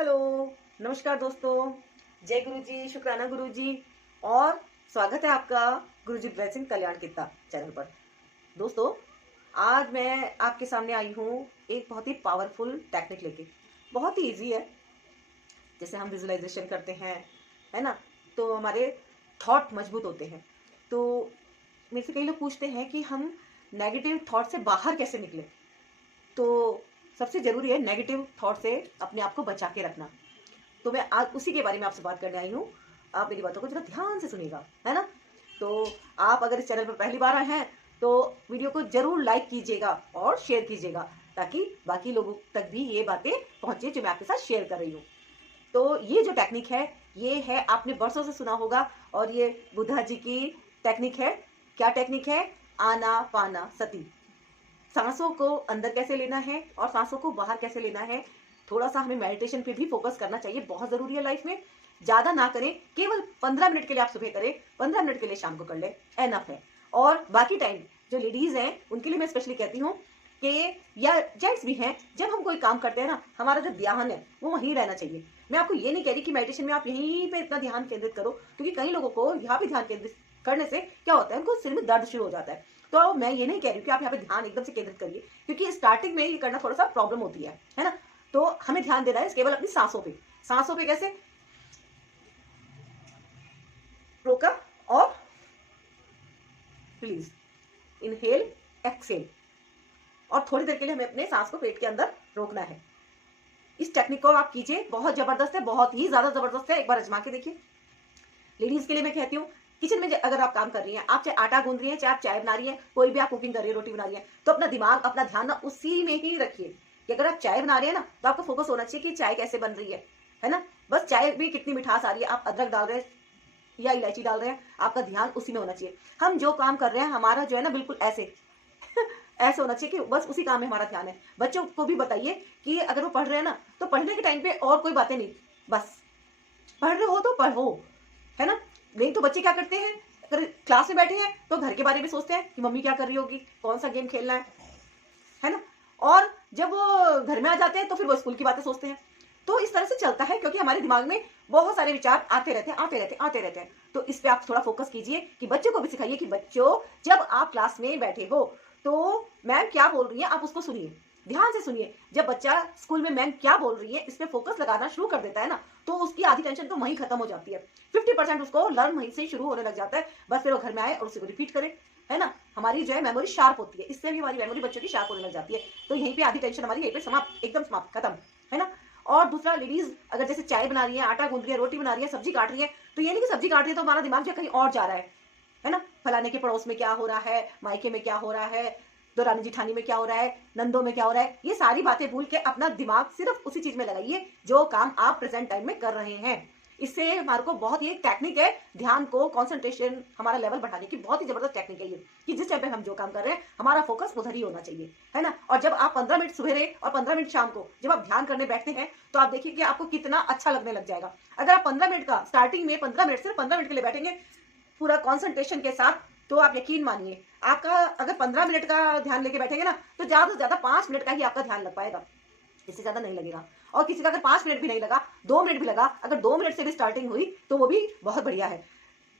Hello, नमस्कार दोस्तों। जय गुरु जी, शुक्राना गुरु जी। और स्वागत है आपका गुरुजी ब्लेसिंग कल्याण कित्ता चैनल पर। दोस्तों, आज मैं आपके सामने आई हूँ एक बहुत ही पावरफुल टेक्निक लेके। बहुत ही इजी है। जैसे हम विजुअलाइजेशन करते हैं, है ना, तो हमारे थॉट मजबूत होते हैं। तो मेरे से कई लोग पूछते हैं कि हम नेगेटिव थॉट से बाहर कैसे निकले। तो सबसे जरूरी है नेगेटिव थॉट से अपने आप को बचा के रखना। तो मैं आज उसी के बारे में आपसे बात करने आई हूँ। आप मेरी बातों को जरा ध्यान से सुनिएगा, है ना। तो आप अगर इस चैनल पर पहली बार आए हैं तो वीडियो को जरूर लाइक कीजिएगा और शेयर कीजिएगा, ताकि बाकी लोगों तक भी ये बातें पहुंचे जो मैं आपके साथ शेयर कर रही हूँ। तो ये जो टेक्निक है, ये है, आपने बरसों से सुना होगा, और ये बुद्धा जी की टेक्निक है। क्या टेक्निक है? आना पाना सती। सांसों को अंदर कैसे लेना है और सांसों को बाहर कैसे लेना है। थोड़ा सा हमें मेडिटेशन पे भी फोकस करना चाहिए, बहुत जरूरी है लाइफ में। ज्यादा ना करें, केवल 15 मिनट के लिए आप सुबह करें, 15 मिनट के लिए शाम को कर ले, एनफ है। और बाकी टाइम जो लेडीज हैं उनके लिए मैं स्पेशली कहती हूँ कि, या जेंट्स भी हैं, जब हम कोई काम करते हैं ना, हमारा जो ध्यान है वो वहीं रहना चाहिए। मैं आपको ये नहीं कह रही कि मेडिटेशन में आप यहीं पे इतना ध्यान केंद्रित करो, क्योंकि कई लोगों को यहाँ पे ध्यान केंद्रित करने से क्या होता है, उनको सिर में दर्द शुरू हो जाता है। तो मैं ये नहीं कह रही हूँ कि आप यहाँ पे ध्यान एकदम से केंद्रित करिए, क्योंकि स्टार्टिंग में ये करना थोड़ा सा प्रॉब्लम होती है ना। तो हमें ध्यान देना है केवल अपनी सांसों पे। सांसों पे कैसे? रोका और रिलीज, इनहेल एक्सेल, और थोड़ी देर के लिए हमें अपने सांस को पेट के अंदर रोकना है। इस टेक्निक को आप कीजिए, बहुत जबरदस्त है, बहुत ही ज्यादा जबरदस्त है। एक बार आजमा के देखिए। लेडीज के लिए मैं कहती हूँ, किचन में अगर आप काम कर रही हैं, आप चाहे आटा गूंद रही हैं, चाहे आप चाय बना रही हैं, कोई भी आप कुकिंग कर रही है, रोटी बना रही है, तो अपना दिमाग, अपना ध्यान ना उसी में ही रखिए कि अगर आप चाय बना रही है ना, तो आपका फोकस होना चाहिए कि चाय कैसे बन रही है ना। बस चाय में कितनी मिठास आ रही है, आप अदरक डाल रहे हैं या इलायची डाल रहे हैं, आपका ध्यान उसी में होना चाहिए। हम जो काम कर रहे हैं, हमारा जो है ना, बिल्कुल ऐसे ऐसे होना चाहिए कि बस उसी काम में हमारा ध्यान है। बच्चों को भी बताइए कि अगर वो पढ़ रहे हैं ना, तो पढ़ने के टाइम पे और कोई बातें नहीं, बस पढ़ रहे हो तो पढ़ो, है ना। नहीं तो बच्चे क्या करते हैं, अगर क्लास में बैठे हैं तो घर के बारे में सोचते हैं कि मम्मी क्या कर रही होगी, कौन सा गेम खेलना है ना। और जब वो घर में आ जाते हैं तो फिर वो स्कूल की बातें सोचते हैं। तो इस तरह से चलता है, क्योंकि हमारे दिमाग में बहुत सारे विचार आते रहते हैं, आते रहते हैं, आते रहते हैं। तो इस पे आप थोड़ा फोकस कीजिए कि बच्चों को भी सिखाइए कि बच्चों, जब आप क्लास में बैठे हो तो मैम क्या बोल रही है आप उसको सुनिए, ध्यान से सुनिए। जब बच्चा स्कूल में मैम क्या बोल रही है इस पे फोकस लगाना शुरू कर देता है ना, तो उसकी आधी टेंशन तो वहीं खत्म हो जाती है। 50% उसको लर्न वहीं से शुरू होने लग जाता है। बस फिर वो घर में आए और उसी को रिपीट करे, है ना। हमारी जो है मेमोरी शार्प होती है, इससे भी हमारी मेमोरी बच्चों की शार्प होने लग जाती है। तो यहीं पे आधी टेंशन हमारी यहीं पे समाप्त, एकदम समाप्त, खत्म, है ना। और दूसरा, लेडीज अगर जैसे चाय बना रही है, आटा गूंद रही है, रोटी बना रही है, सब्जी काट रही है, तो ये नहीं कि सब्जी काट रही है तो हमारा दिमाग जो कहीं और जा रहा है ना। फलाने के पड़ोस में क्या हो रहा है, मायके में क्या हो रहा है, दौरानी जिठानी में क्या हो रहा है, नंदों में क्या हो रहा है, ये सारी बातें भूल के अपना दिमाग सिर्फ उसी चीज में लगाइए जो काम आप प्रेजेंट टाइम में कर रहे हैं। इससे हमारे को बहुत, ये टेक्निक है ध्यान को, कंसंट्रेशन, हमारा लेवल बढ़ाने की बहुत ही जबरदस्त टेक्निक है ये, कि जिस टाइम पे हम जो काम कर रहे हैं हमारा फोकस उधर ही होना चाहिए, है ना। और जब आप 15 मिनट सुबह और 15 मिनट शाम को जब आप ध्यान करने बैठते हैं, तो आप देखिए कि आपको कितना अच्छा लगने लग जाएगा। अगर आप 15 मिनट का स्टार्टिंग में 15 मिनट, सिर्फ 15 मिनट के लिए बैठेंगे पूरा कॉन्सेंट्रेशन के साथ, तो आप यकीन मानिए, आपका अगर 15 मिनट का ध्यान लेके बैठेंगे ना, तो ज्यादा से ज्यादा 5 मिनट का ही आपका ध्यान लग पाएगा, इससे ज्यादा नहीं लगेगा। और किसी का अगर 5 मिनट भी नहीं लगा, 2 मिनट भी लगा, अगर 2 मिनट से भी स्टार्टिंग हुई तो वो भी बहुत बढ़िया है।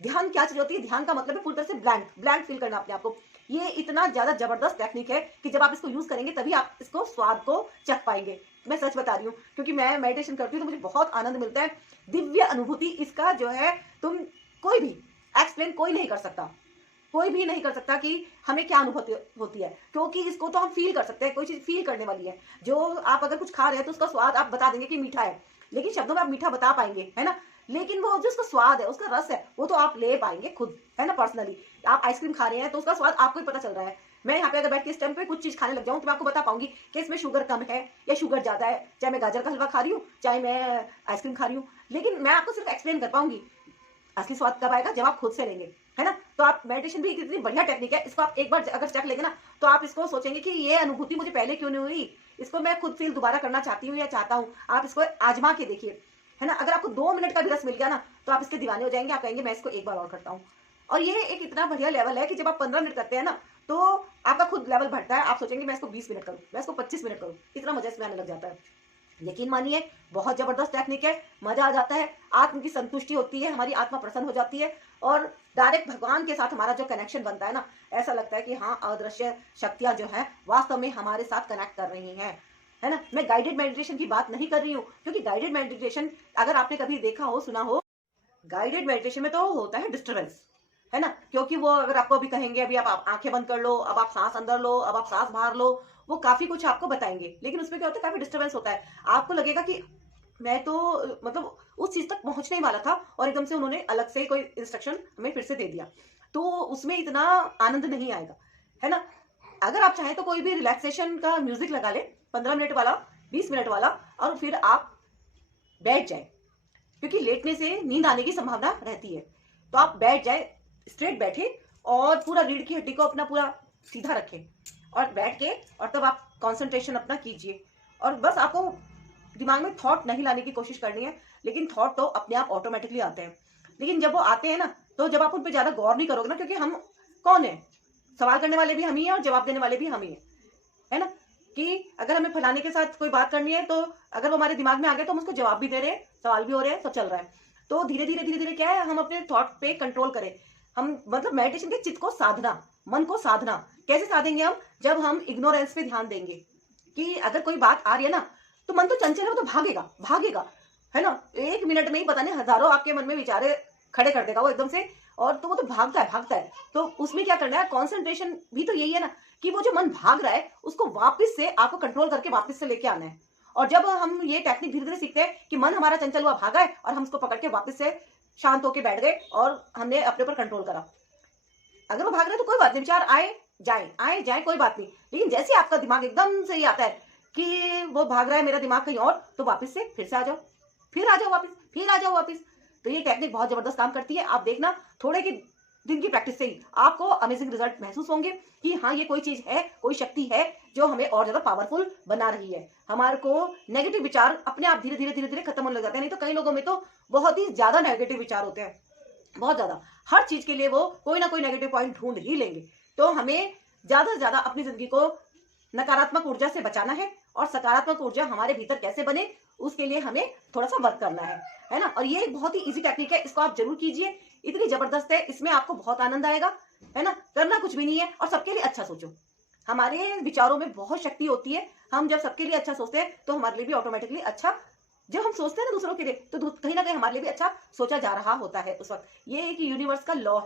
ध्यान क्या चीज होती है? ध्यान का मतलब है पूरी तरह से ब्लैंक ब्लैंक फील करना अपने आप को। ये इतना ज्यादा जबरदस्त टेक्निक है कि जब आप इसको यूज करेंगे तभी आप इसको स्वाद को चख पाएंगे। मैं सच बता रही हूँ, क्योंकि मैं मेडिटेशन करती हूँ तो मुझे बहुत आनंद मिलता है। दिव्य अनुभूति इसका जो है, तुम कोई भी एक्सप्लेन कोई नहीं कर सकता, कोई भी नहीं कर सकता कि हमें क्या अनुभूति होती है, क्योंकि इसको तो हम फील कर सकते हैं। कोई चीज फील करने वाली है, जो आप अगर कुछ खा रहे हैं तो उसका स्वाद आप बता देंगे कि मीठा है, लेकिन शब्दों में आप मीठा बता पाएंगे, है ना। लेकिन वो जो उसका स्वाद है, उसका रस है, वो तो आप ले पाएंगे खुद, है ना, पर्सनली। आप आइसक्रीम खा रहे हैं तो उसका स्वाद आपको ही पता चल रहा है। मैं यहाँ पे अगर बैठ के इस टाइम पे कुछ चीज खाने लग जाऊं तो मैं आपको बता पाऊंगी कि इसमें शुगर कम है या शुगर ज्यादा है, चाहे मैं गाजर का हलवा खा रही हूँ, चाहे मैं आइसक्रीम खा रही हूँ। लेकिन मैं आपको सिर्फ एक्सप्लेन कर पाऊंगी। असली स्वाद कब आएगा? जब आप खुद से लेंगे, है ना। तो आप, मेडिटेशन भी कितनी बढ़िया टेक्निक है, इसको आप एक बार अगर चख लेंगे ना, तो आप इसको सोचेंगे कि ये अनुभूति मुझे पहले क्यों नहीं हुई, इसको मैं खुद फील दोबारा करना चाहती हूँ या चाहता हूँ। आप इसको आजमा के देखिए, है ना। अगर आपको 2 मिनट का भी रस मिल गया ना, तो आप इसके दीवाने हो जाएंगे, आप कहेंगे मैं इसको एक बार और करता हूँ। और ये एक इतना बढ़िया लेवल है कि जब आप 15 मिनट करते हैं ना, तो आपका खुद लेवल बढ़ता है। आप सोचेंगे मैं इसको 20 मिनट करूँ, मैं इसको 25 मिनट करूँ, इतना मजा इसमें आने लग जाता है। यकीन मानिए बहुत जबरदस्त टेक्निक है, मजा आ जाता है, आत्म की संतुष्टि होती है, हमारी आत्मा प्रसन्न हो जाती है और डायरेक्ट भगवान के साथ हमारा जो कनेक्शन बनता है ना, ऐसा लगता है कि हाँ अदृश्य शक्तियां जो है वास्तव में हमारे साथ कनेक्ट कर रही हैं, है ना। मैं गाइडेड मेडिटेशन की बात नहीं कर रही हूँ, क्योंकि गाइडेड मेडिटेशन अगर आपने कभी देखा हो सुना हो, गाइडेड मेडिटेशन में तो होता है डिस्टर्बेंस, है ना। क्योंकि वो अगर आपको अभी कहेंगे अभी आप आंखें बंद कर लो, अब आप सांस अंदर लो, अब आप सांस बाहर लो, वो काफी कुछ आपको बताएंगे, लेकिन उसमें क्या होता है काफी डिस्टर्बेंस होता है। आपको लगेगा कि मैं तो मतलब उस चीज तक पहुंचने ही वाला था और एकदम से उन्होंने अलग से कोई इंस्ट्रक्शन हमें फिर से दे दिया, तो उसमें इतना आनंद नहीं आएगा, है ना। अगर आप चाहें तो कोई भी रिलैक्सेशन का म्यूजिक लगा ले, 15 मिनट वाला, 20 मिनट वाला, और फिर आप बैठ जाए, क्योंकि लेटने से नींद आने की संभावना रहती है। तो आप बैठ जाए, स्ट्रेट बैठे और पूरा रीढ़ की हड्डी को अपना पूरा सीधा रखें और बैठ के, और तब आप कंसंट्रेशन अपना कीजिए। और बस आपको दिमाग में थॉट नहीं लाने की कोशिश करनी है, लेकिन थॉट तो अपने आप ऑटोमेटिकली आते हैं। लेकिन जब वो आते हैं ना, तो जब आप उन पर ज्यादा गौर नहीं करोगे ना, क्योंकि हम कौन है, सवाल करने वाले भी हम ही हैं और जवाब देने वाले भी हम ही हैं, है ना। कि अगर हमें फलाने के साथ कोई बात करनी है, तो अगर वो हमारे दिमाग में आ गया तो हम उसको जवाब भी दे रहे हैं, सवाल भी हो रहे हैं, सब चल रहा है। तो धीरे धीरे धीरे धीरे क्या है, हम अपने थॉट पे कंट्रोल करें। हम मतलब मेडिटेशन के चित्त को साधना, मन को साधना कैसे साधेंगे हम, जब हम इग्नोरेंस पे ध्यान देंगे। कि अगर कोई बात आ रही है ना, तो मन तो चंचल है, वो तो भागेगा भागेगा, है ना। 1 मिनट में ही पता नहीं हजारों आपके मन में विचारे खड़े कर देगा वो एकदम से, और तो वो तो भागता है भागता है। तो उसमें क्या करना है, कॉन्सेंट्रेशन भी तो यही है ना, कि वो जो मन भाग रहा है उसको वापस से आपको कंट्रोल करके वापस से लेके आना है। और जब हम ये टेक्निक धीरे धीरे सीखते हैं कि मन हमारा चंचल हुआ भागा है और हम उसको पकड़ के वापस से शांत होके बैठ गए और हमने अपने ऊपर कंट्रोल करा। अगर वो भाग रहे हैं तो कोई बात नहीं, विचार आए जाए कोई बात नहीं, लेकिन जैसे आपका दिमाग एकदम से ये आता है कि वो भाग रहा है मेरा दिमाग कहीं और, तो वापस से फिर से आ जाओ, फिर आ जाओ वापस, फिर आ जाओ वापस। तो ये टेक्निक बहुत जबरदस्त काम करती है, आप देखना थोड़े की दिन की प्रैक्टिस से ही आपको अमेजिंग रिजल्ट महसूस होंगे कि हाँ ये कोई चीज है, कोई शक्ति है जो हमें और ज्यादा पावरफुल बना रही है। हमारे को नेगेटिव विचार अपने आप धीरे धीरे धीरे धीरे खत्म होने लग जाते हैं। नहीं तो कई लोगों में तो बहुत ही ज्यादा नेगेटिव विचार होते हैं, बहुत ज्यादा, हर चीज के लिए वो कोई ना कोई नेगेटिव पॉइंट ढूंढ ही लेंगे। तो हमें ज्यादा से ज्यादा अपनी जिंदगी को नकारात्मक ऊर्जा से बचाना है, और सकारात्मक ऊर्जा हमारे भीतर कैसे बने उसके लिए हमें थोड़ा सा वर्क करना है ना। और ये एक बहुत ही इजी टेक्निक है, इसको आप जरूर कीजिए, इतनी जबरदस्त है, इसमें आपको बहुत आनंद आएगा, है ना। करना कुछ भी नहीं है, और सबके लिए अच्छा सोचो। हमारे विचारों में बहुत शक्ति होती है, हम जब सबके लिए अच्छा सोचते हैं तो हमारे लिए भी ऑटोमेटिकली अच्छा, जब हम सोचते हैं ना दूसरों के लिए, तो कहीं ना कहीं हमारे लिए भी अच्छा सोचा जा रहा होता है उस वक्त। ये एक यूनिवर्स का लॉ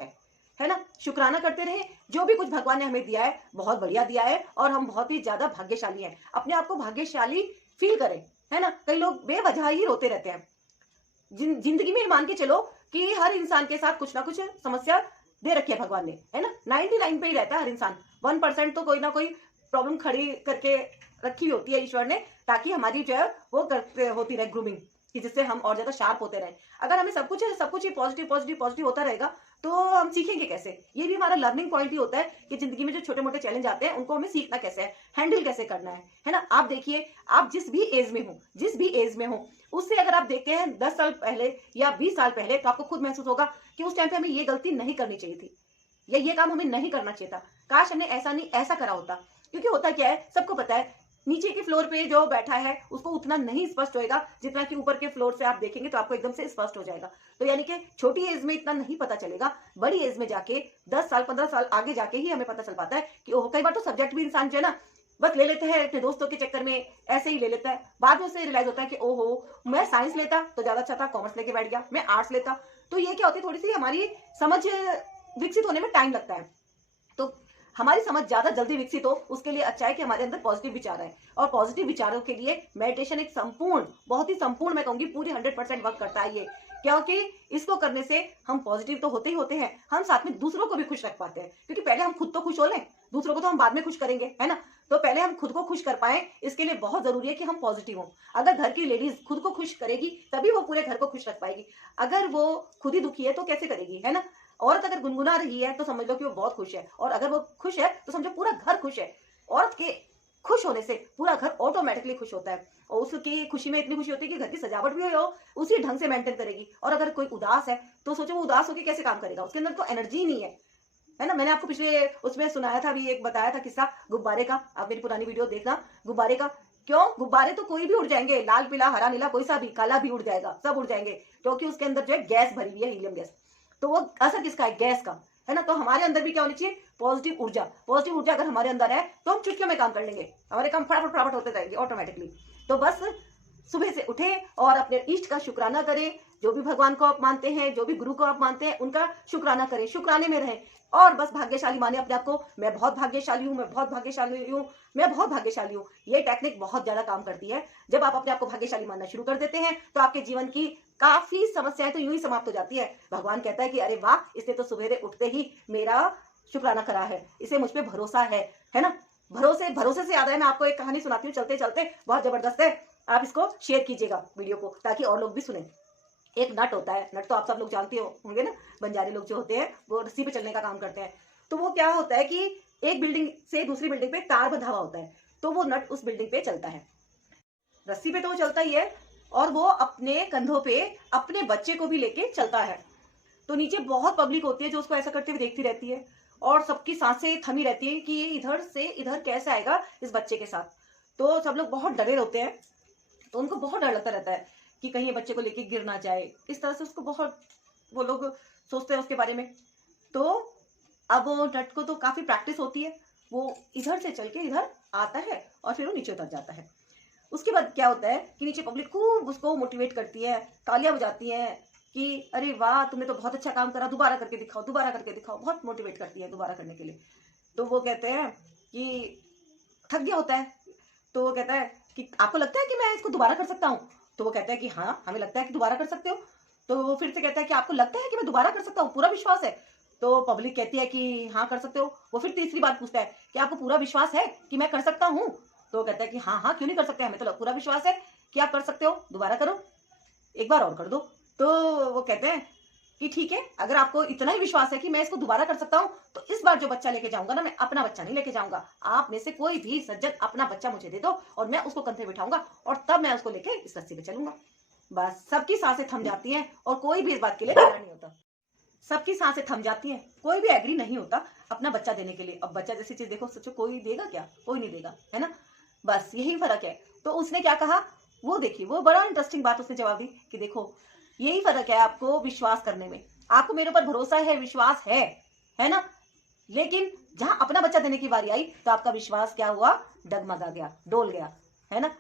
है ना। शुक्राना करते रहे, जो भी कुछ भगवान ने हमें दिया है बहुत बढ़िया दिया है, और हम बहुत ही ज्यादा भाग्यशाली हैं। अपने आप को भाग्यशाली फील करें, है ना। कई लोग बेवजह ही रोते रहते हैं। जिंदगी में मान के चलो कि हर इंसान के साथ कुछ ना कुछ समस्या दे रखी है भगवान ने, है ना। 99 पे ही रहता है हर इंसान, 1% तो कोई ना कोई प्रॉब्लम खड़ी करके रखी होती है ईश्वर ने, ताकि हमारी जो है वो करते होती रहे ग्रूमिंग, कि जिससे हम और ज्यादा शार्प होते रहे। अगर हमें सब कुछ ही पॉजिटिव पॉजिटिव पॉजिटिव होता रहेगा तो हम सीखेंगे कैसे। ये भी हमारा लर्निंग पॉइंट ही होता है कि जिंदगी में जो छोटे मोटे चैलेंज आते हैं उनको हमें सीखना कैसे है, हैंडल कैसे करना है ना। आप देखिए, आप जिस भी एज में हो उससे अगर आप देखते हैं 10 साल पहले या 20 साल पहले, तो आपको खुद महसूस होगा कि उस टाइम पे हमें ये गलती नहीं करनी चाहिए थी, या ये काम हमें नहीं करना चाहिए था, काश हमने ऐसा करा होता। क्योंकि होता क्या है, सबको पता है नीचे के फ्लोर पे जो बैठा है उसको उतना नहीं स्पष्ट होएगा जितना कि ऊपर के फ्लोर से आप देखेंगे तो आपको एकदम से स्पष्ट हो जाएगा। तो यानी कि छोटी एज में इतना नहीं पता चलेगा, बड़ी एज में जाके 10 साल 15 साल आगे जाके ही हमें पता चल पाता है कि ओह, कई बार तो सब्जेक्ट भी इंसान जो है ना बस ले लेते हैं अपने दोस्तों के चक्कर में, ऐसे ही ले लेता है। बाद में उसे रियलाइज होता है कि ओहो, मैं साइंस लेता तो ज्यादा अच्छा था, कॉमर्स लेके बैठ गया, मैं आर्ट्स लेता। तो ये क्या होती है, थोड़ी सी हमारी समझ विकसित होने में टाइम लगता है। तो हमारी समझ ज्यादा जल्दी विकसित हो उसके लिए अच्छा है कि हमारे अंदर पॉजिटिव विचार है, और पॉजिटिव विचारों के लिए मेडिटेशन एक संपूर्ण, बहुत ही संपूर्ण, मैं कहूंगी पूरी 100% वर्क करता है ये। क्योंकि इसको करने से हम पॉजिटिव तो होते ही होते हैं, हम साथ में दूसरों को भी खुश रख पाते हैं। क्योंकि पहले हम खुद तो खुश हो लें, दूसरों को तो हम बाद में खुश करेंगे, है ना। तो पहले हम खुद को खुश कर पाए, इसके लिए बहुत जरूरी है कि हम पॉजिटिव हों। अगर घर की लेडीज खुद को खुश करेगी तभी वो पूरे घर को खुश रख पाएगी। अगर वो खुद ही दुखी है तो कैसे करेगी, है ना। औरत अगर गुनगुना रही है तो समझ लो कि वो बहुत खुश है, और अगर वो खुश है तो समझो पूरा घर खुश है। औरत के खुश होने से पूरा घर ऑटोमेटिकली खुश होता है, और उसकी खुशी में इतनी खुशी होती है कि घर की सजावट भी हो उसी ढंग से मेंटेन करेगी। और अगर कोई उदास है तो सोचो वो उदास होकर कैसे काम करेगा, उसके अंदर तो एनर्जी नहीं है ना। मैंने आपको पिछले उसमें सुनाया था, अभी एक बताया था किस्सा गुब्बारे का, आप मेरी पुरानी वीडियो देखना गुब्बारे का, क्यों? गुब्बारे तो कोई भी उड़ जाएंगे, लाल पीला हरा नीला कोई सा भी, काला भी उड़ जाएगा, सब उड़ जाएंगे, क्योंकि उसके अंदर जो है गैस भरी हुई है, हीलियम गैस। तो वो असर किसका है? गैस का, है ना। तो हमारे अंदर भी क्या होनी चाहिए? पॉजिटिव ऊर्जा। पॉजिटिव ऊर्जा अगर हमारे अंदर है तो हम चुटकियों में काम कर लेंगे, हमारे काम फटाफट फटाफट होते जाएंगे ऑटोमेटिकली। तो बस सुबह से उठे और अपने इष्ट का शुक्राना करें, जो भी भगवान को आप मानते हैं, जो भी गुरु को आप मानते हैं, उनका शुक्राना करें, शुक्राने में रहें और बस भाग्यशाली माने अपने आप को। मैं बहुत भाग्यशाली हूँ, मैं बहुत भाग्यशाली हूँ, मैं बहुत भाग्यशाली हूँ। ये टेक्निक बहुत ज्यादा काम करती है। जब आप अपने आप को भाग्यशाली मानना शुरू कर देते हैं तो आपके जीवन की काफी समस्याएं तो यूं ही समाप्त हो जाती है। भगवान कहता है कि अरे वाह, इसने तो सवेरे उठते ही मेरा शुक्राना करा है, इसे मुझ पर भरोसा है ना। भरोसे भरोसे से याद है, मैं आपको एक कहानी सुनाती हूँ चलते चलते, बहुत जबरदस्त है। आप इसको शेयर कीजिएगा वीडियो को, ताकि और लोग भी सुने। एक नट होता है, नट तो आप सब लोग जानते होंगे ना, बंजारे लोग जो होते हैं वो रस्सी पे चलने का काम करते हैं। तो वो क्या होता है कि एक बिल्डिंग से दूसरी बिल्डिंग पे तार बंधा हुआ होता है, तो वो नट उस बिल्डिंग पे चलता है। रस्सी पे तो वो चलता ही है, और वो अपने कंधों पे अपने बच्चे को भी लेके चलता है। तो नीचे बहुत पब्लिक होती है जो उसको ऐसा करते हुए देखती रहती है, और सबकी सांसें थमी रहती है कि ये इधर से इधर कैसे आएगा इस बच्चे के साथ। तो सब लोग बहुत डरे होते हैं, तो उनको बहुत डर लगता रहता है कि कहीं ये बच्चे को लेके गिर ना जाए। इस तरह से उसको बहुत वो लोग सोचते हैं उसके बारे में। तो अब वो नट को तो काफी प्रैक्टिस होती है, वो इधर से चल के इधर आता है और फिर वो नीचे उतर जाता है। उसके बाद क्या होता है कि नीचे पब्लिक खूब उसको मोटिवेट करती है, तालियां बजाती है कि अरे वाह, तुमने तो बहुत अच्छा काम करा, दोबारा करके दिखाओ, दोबारा करके दिखाओ, बहुत मोटिवेट करती है दोबारा करने के लिए। तो वो कहते हैं कि थक गया होता है, तो वो कहता है कि आपको लगता है कि मैं इसको दोबारा कर सकता हूँ? तो वो कहता है कि हाँ, हमें लगता है कि दोबारा कर सकते हो। तो वो फिर से कहता है कि आपको लगता है कि मैं दोबारा कर सकता हूँ, पूरा विश्वास है? तो पब्लिक कहती है कि हाँ कर सकते हो। वो फिर तीसरी बात पूछता है कि आपको पूरा विश्वास है कि मैं कर सकता हूँ? तो वो कहता है कि हाँ हाँ, क्यों नहीं कर सकते, हमें तो पूरा विश्वास है कि आप कर सकते हो, दोबारा करो, एक बार और कर दो। तो वो कहते हैं कि ठीक है, अगर आपको इतना ही विश्वास है कि मैं इसको दोबारा कर सकता हूँ, तो इस बार जो बच्चा लेके जाऊंगा ना, मैं अपना बच्चा नहीं लेके जाऊंगा, आप में से कोई भी सज्जन अपना बच्चा मुझे दे दो और मैं उसको कंधे बिठाऊंगा और तब मैं उसको लेके इस रस्सी पे चलूंगा। बस सबकी सांसें थम जाती हैं और कोई भी इस बात के लिए तैयार नहीं होता। सबकी सांसें थम जाती हैं, कोई भी एग्री नहीं होता अपना बच्चा देने के लिए। अब बच्चा जैसी चीज देखो, सोचो कोई देगा क्या? कोई नहीं देगा, है ना। बस यही फर्क है। तो उसने क्या कहा, वो देखिए, वो बड़ा इंटरेस्टिंग बात उसने जवाब दी कि देखो, यही फर्क है आपको विश्वास करने में। आपको मेरे ऊपर भरोसा है, विश्वास है ना। लेकिन जहां अपना बच्चा देने की बारी आई तो आपका विश्वास क्या हुआ? डगमगा गया, डोल गया, है ना।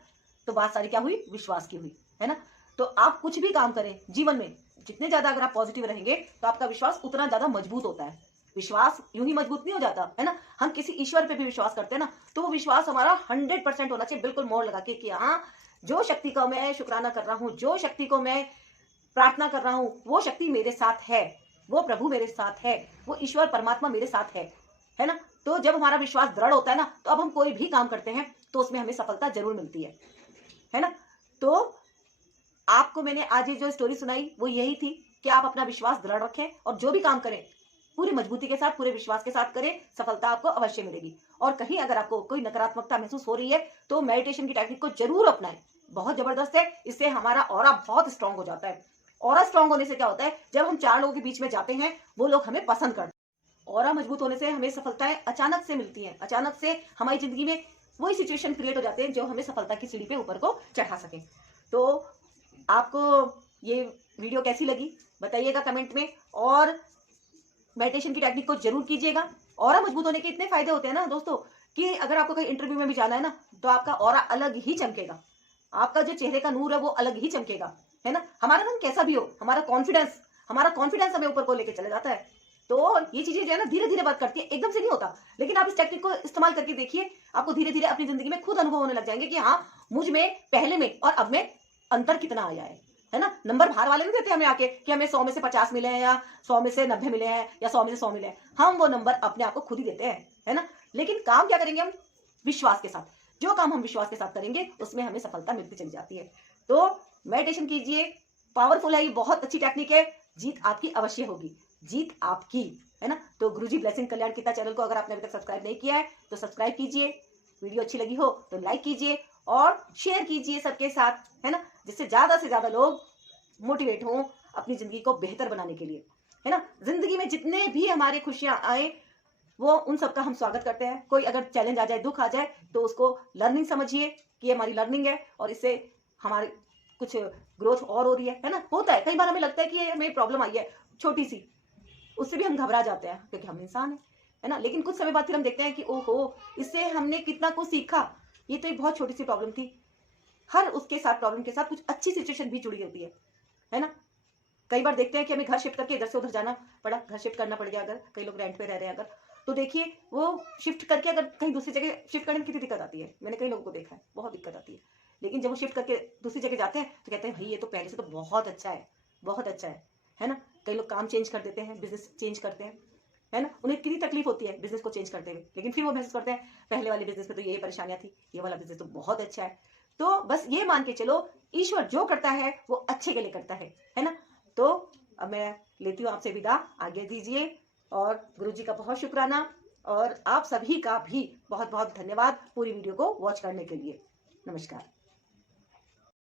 तो बात सारी क्या हुई? विश्वास की हुई, है ना। तो आप कुछ भी काम करें जीवन में, जितने ज्यादा अगर आप पॉजिटिव रहेंगे तो आपका विश्वास उतना ज्यादा मजबूत होता है। विश्वास यूं ही मजबूत नहीं हो जाता, है ना। हम किसी ईश्वर पे भी विश्वास करते हैं ना, तो वो विश्वास हमारा 100% होना चाहिए, बिल्कुल मोड़ लगा के कि हाँ, जो शक्ति का मैं शुक्राना कर रहा हूँ, जो शक्ति को मैं प्रार्थना कर रहा हूँ, वो शक्ति मेरे साथ है, वो प्रभु मेरे साथ है, वो ईश्वर परमात्मा मेरे साथ है ना। तो जब हमारा विश्वास दृढ़ होता है ना, तो अब हम कोई भी काम करते हैं तो उसमें हमें सफलता जरूर मिलती है ना। तो आपको मैंने आज ये जो स्टोरी सुनाई वो यही थी कि आप अपना विश्वास दृढ़ रखें और जो भी काम करें पूरी मजबूती के साथ, पूरे विश्वास के साथ करें, सफलता आपको अवश्य मिलेगी। और कहीं अगर आपको कोई नकारात्मकता महसूस हो रही है तो मेडिटेशन की टेक्निक को जरूर अपनाएं, बहुत जबरदस्त है। इससे हमारा ऑरा बहुत स्ट्रांग हो जाता है। ऑरा स्ट्रांग होने से क्या होता है, जब हम 4 लोगों के बीच में जाते हैं वो लोग हमें पसंद करते हैं। ऑरा मजबूत होने से हमें सफलताएं अचानक से मिलती हैं, अचानक से हमारी जिंदगी में वही सिचुएशन क्रिएट हो जाते हैं जो हमें सफलता की सीढ़ी पे ऊपर को चढ़ा सके। तो आपको ये वीडियो कैसी लगी बताइएगा कमेंट में, और मेडिटेशन की टेक्निक को जरूर कीजिएगा। ऑरा मजबूत होने के इतने फायदे होते हैं ना दोस्तों, कि अगर आपको कहीं इंटरव्यू में भी जाना है ना, तो आपका ऑरा अलग ही चमकेगा, आपका जो चेहरे का नूर है वो अलग ही चमकेगा, है ना। हमारा मन कैसा भी हो, हमारा कॉन्फिडेंस हमें ऊपर को लेके चले जाता है। तो ये चीजें जो है ना धीरे धीरे वर्क करती है, एकदम से नहीं होता। लेकिन आप इस टेक्निक को इस्तेमाल करके देखिए, आपको धीरे धीरे अपनी जिंदगी में खुद अनुभव होने लग जाएंगे कि हाँ, मुझ में पहले में और अब में अंतर कितना आया है ना। नंबर बाहर वाले नहीं देते हमें आके कि हमें 100 में से 50 मिले हैं, या 100 में से 90 मिले हैं, या 100 में से 100 मिले हैं। हम वो नंबर अपने आप को खुद ही देते हैं, है ना। लेकिन काम क्या करेंगे हम? विश्वास के साथ। जो काम हम विश्वास के साथ करेंगे उसमें हमें सफलता मिलती चली जाती है। तो मेडिटेशन कीजिए, पावरफुल है ये, बहुत अच्छी टेक्निक है। जीत आपकी अवश्य होगी, जीत आपकी, है ना। तो गुरुजी ब्लेसिंग कल्याण गीता चैनल को अगर आपने अभी तक सब्सक्राइब नहीं किया है तो सब्सक्राइब कीजिए, वीडियो अच्छी लगी हो तो लाइक कीजिए और शेयर कीजिए सबके साथ, है ना, जिससे ज्यादा से ज्यादा लोग मोटिवेट हों अपनी जिंदगी को बेहतर बनाने के लिए, है ना। जिंदगी में जितने भी हमारे खुशियां आए वो उन सबका हम स्वागत करते हैं। कोई अगर चैलेंज आ जाए, दुख आ जाए, तो उसको लर्निंग समझिए कि हमारी लर्निंग है और इससे हमारी कुछ ग्रोथ और हो रही है ना। होता है, कई बार हमें लगता है कि ये हमें प्रॉब्लम आई है छोटी सी, उससे भी हम घबरा जाते हैं क्योंकि हम इंसान है ना। लेकिन कुछ समय बाद फिर हम देखते हैं कि ओहो, इससे हमने कितना कुछ सीखा, ये तो एक बहुत छोटी सी प्रॉब्लम थी। हर उसके साथ प्रॉब्लम के साथ कुछ अच्छी सिचुएशन भी जुड़ी होती है ना। कई बार देखते हैं कि हमें घर शिफ्ट करके इधर से उधर जाना पड़ा, घर शिफ्ट करना पड़ गया, अगर कई लोग रेंट पे रह रहे हैं अगर, तो देखिए वो शिफ्ट करके अगर कहीं दूसरी जगह शिफ्ट करने में कितनी दिक्कत आती है। मैंने कई लोगों को देखा है, बहुत दिक्कत आती है। लेकिन जब वो शिफ्ट करके दूसरी जगह जाते हैं तो कहते हैं भाई ये तो पहले से तो बहुत अच्छा है, बहुत अच्छा है ना। कई लोग काम चेंज कर देते हैं, बिजनेस चेंज करते हैं, है ना। उन्हें कितनी तकलीफ होती है बिजनेस को चेंज करते हुए, लेकिन फिर वो महसूस करते हैं पहले वाले बिजनेस में तो ये परेशानियां थी, ये वाला बिजनेस तो बहुत अच्छा है। तो बस ये मान के चलो, ईश्वर जो करता है वो अच्छे के लिए करता है ना। तो अब मैं लेती हूँ आपसे विदा, आज्ञा दीजिए। और गुरुजी का बहुत शुक्राना और आप सभी का भी बहुत बहुत धन्यवाद पूरी वीडियो को वॉच करने के लिए। नमस्कार।